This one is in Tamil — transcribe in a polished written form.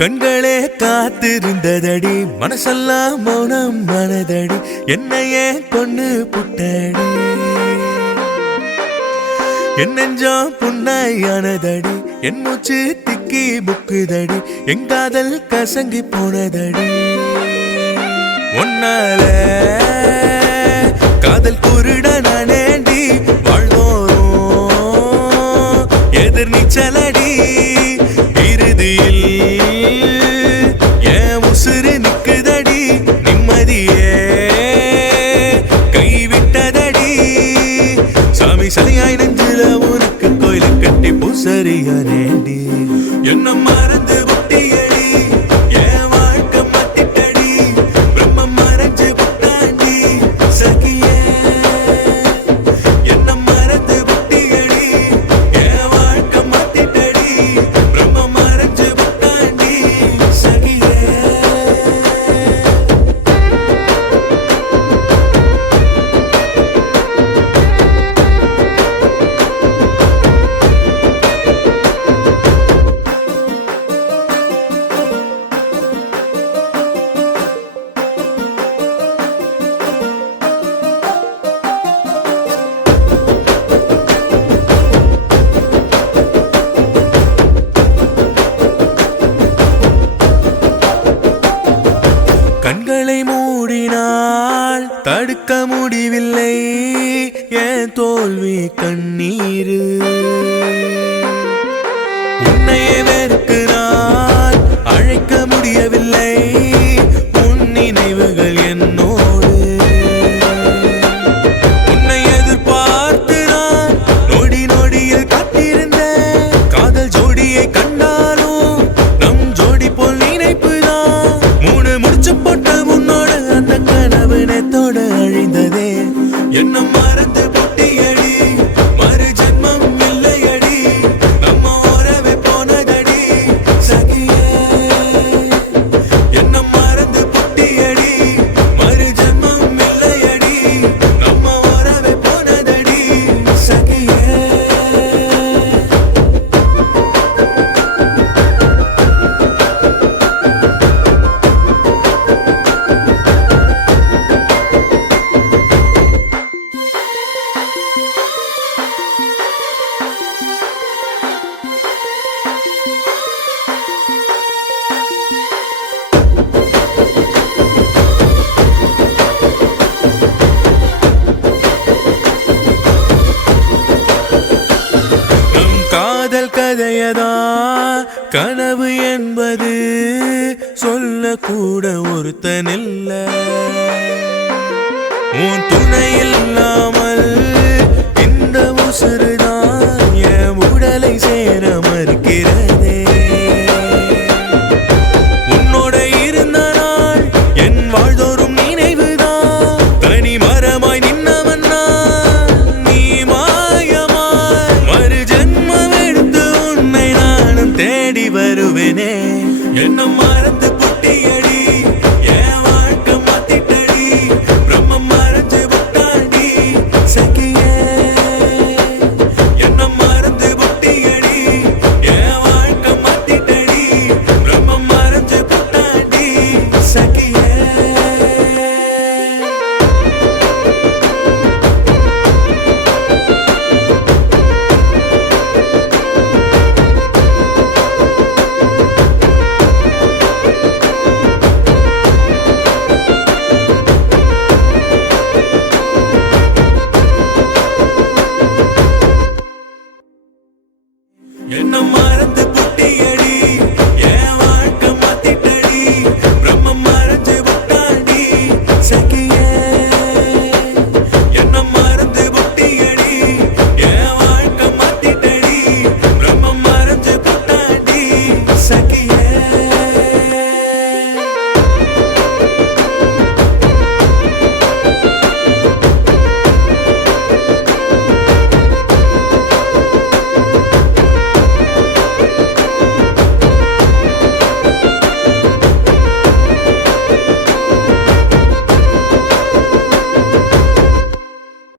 கண்களே காத்திருந்ததடி, மனசெல்லாம் மௌனம் மனதடி, என்னையே கொண்டு புட்டடி. என் நெஞ்சம் புண்ணாயானதடி, என் மூச்சு திக்கி புக்குதடி, என் காதல் கசங்கி போனதடி. ஒன்னால காதல் குருட நானேண்டி, வாழ்ந்தோறும் எதிர் நீச்சலடி. இறுதியில் என் உசுறு நிக்குதடி, நிம்மதியே கைவிட்டதடி. சாமி சலியாய் நெஞ்சில உனக்கு கோயில கட்டி பூசறியானேண்டி. என்ன மறந்து புட்டியடி, என் வாழ்க்கை மாத்திட்டடி, பிரம்மம் மறைஞ்சு புட்டாண்டி சகியே. என்ன மறந்து புட்டியடி, என் வாழ்க்கை மாத்திட்டடி, பிரம்மம் மறைஞ்சு புட்டாண்டி சகியே. கண்களை மூடினால் தடுக்க முடியவில்லை என் தோல்வி கண்ணீரு. உன்னையே வெறுக்கிறான் அழைக்க முடியவில்லை உன் நினைவுகள் என்னோடு. உன்னை எதிர்பார்த்து நான் நொடி நொடியில் காத்திருந்தேன். காதல் ஜோடியை கண்டாலும் நம் ஜோடி போல் நினைப்புதான். மூணு முடிச்சு போட்ட முன்னோடு அந்த கனவு நேத்தோட அழிந்ததே. என்ன மறந்து புட்டியடி, மறு ஜென்மம் இல்லையடி, நம்ம உறவே போனதடி சகியே. என்ன மறந்து புட்டியடி, மறு ஜென்மம் இல்லையடி, நம்ம உறவே போனதடி சகியே. நம் காதல் கதையதான் கனவு என்பது சொல்லக்கூட ஒருத்தனில்ல. உன் துணை இல்லாமல் இந்த உசுறுதான் என் உடலை சேர மறுக்கிறதே. உன்னோட இருந்த நாள் என் வாழ்தோறும் நினைவுதான். தனி மரமாய் நின்னவன்னா நீ மாயமாய், மறு ஜென்மம் எடுத்து உன்னை நானும் தேடி வருவேனே. என்ன மறந்து